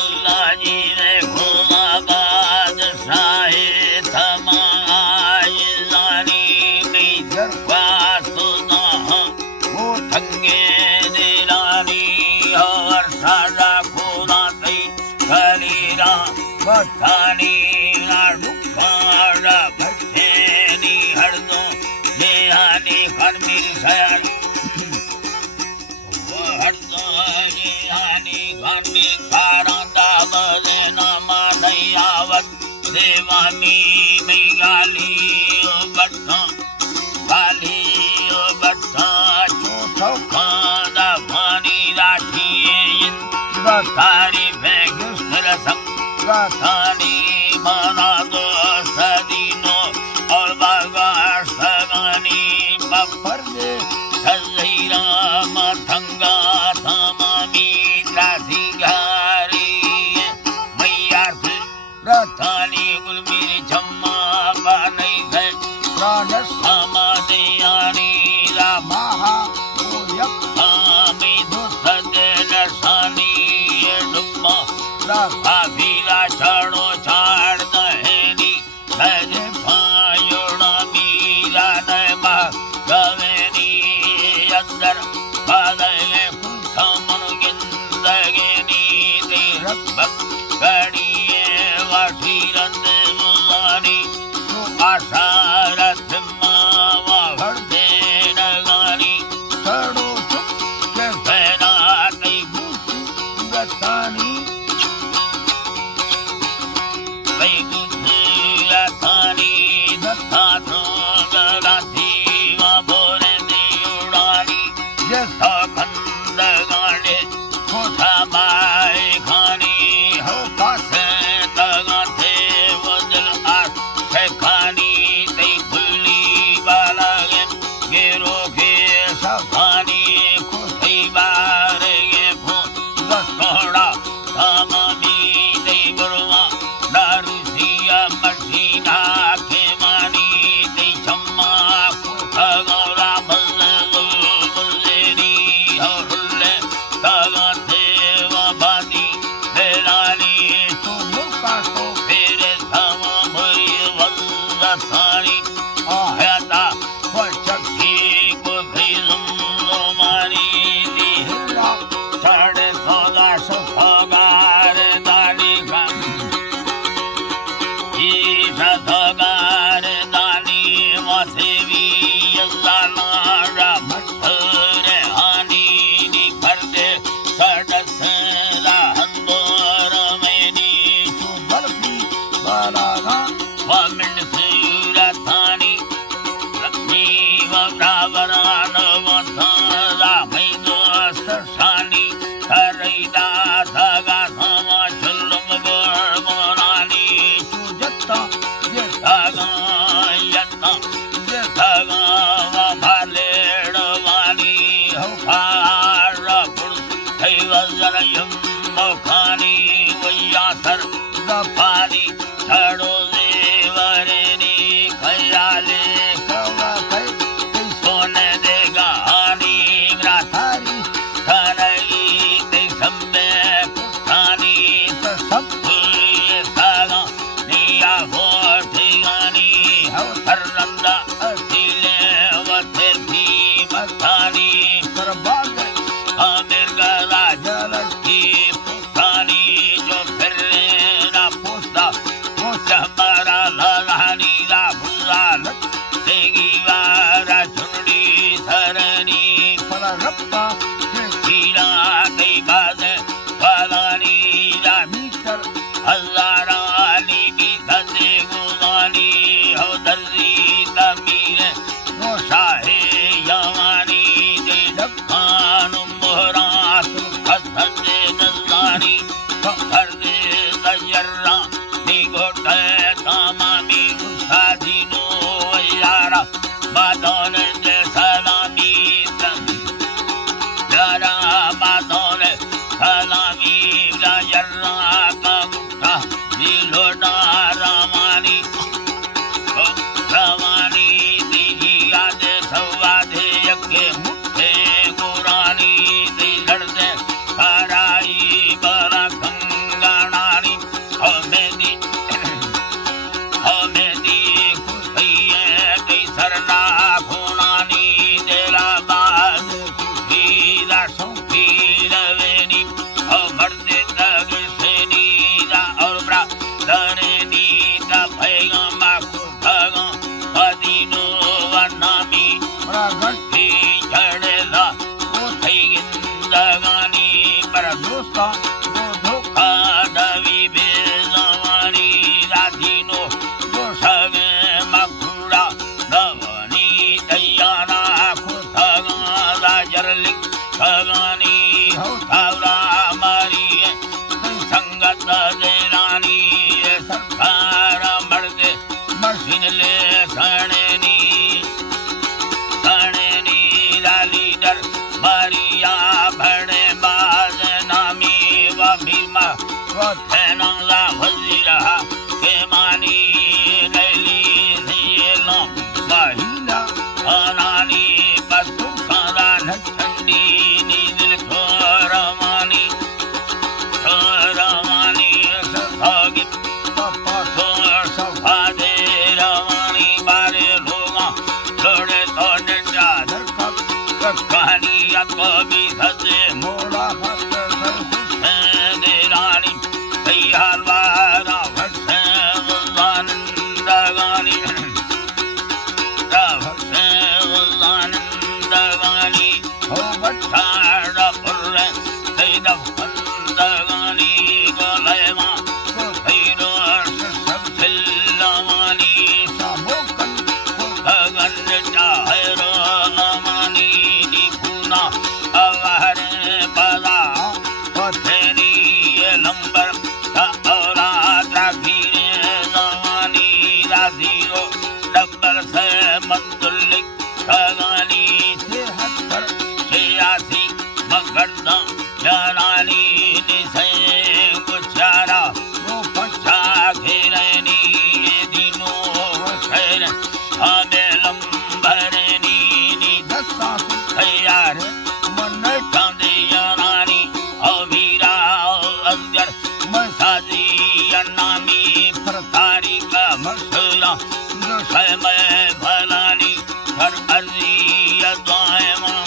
अल्लाह जी ने खुदा बादशाहे थमाए जानी में दरख्वास्त वो थंगे दिलानी और सादा खुदा तई कलीरा बतानी दुखारा भट्टेनी हरदो जेहानी खरमिल सयान हरदो जेहानी खरमिल खारांदा बजे नमा दयावत देवानी में गाली बट्टा चौथो खादा भानी राठी तारीफ है गुस्तर संग गाथानी माना दो सदीनो और बागार सगानी बफर दे सजीरा मतंगा थमामी त्रासिगारी मैया से रथानी गुलमीरी चम्मा बानई से प्राणस समादियानी रामाहा काफिला छड़ो छाड़ दहेनी सज फायोड़ा मीला नैमा गवेनी अंदर बादले कुंठा मन गिंदगेनी तेरक बक गड़िए वाशीरंद मुलानी आशारथ मावा भरदे नगानी छड़ो चुप के फैना कई गुसु गतानी वथेनंगा वजीरा के मानी नैली नीला महिला अनानी पशु खाना नचंडी नील थोरमानी सभागित पपसोर सभादे रवानी बारे लोगा लड़े तोड़े चादर कहानी कभी धसे मोड़ा हाथ दे रानी हलवारा भट्टे वल्लानंदगानी वल्लानंदगानी हो भट्टारा पुर्रे दैदवंदगानी गोलेमा गोधैरो सब चिल्लवानी साबोकन भगन चाहरो नमानी निपुना अवहरे पदा पथेरी लंबर औरा द्राघीरे जवानी राधीरो डब्बर से मंदुलिक खगानी से हत्तर छियासी मगरदा जनानी निसे गुचारा वो पछा घेरनी दिनो वशर हमें लंबरनी निधसा सुखयार मन कांदे जनानी अमीरा अंजर मसाजी अन्नामी प्रतारी का मसला जो समय भलानी हर अर्जी अद्वाय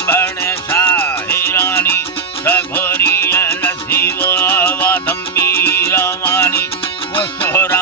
बड़े शाहिरानी सघोरी नसीब वादम्बी रवानी वो सोहरा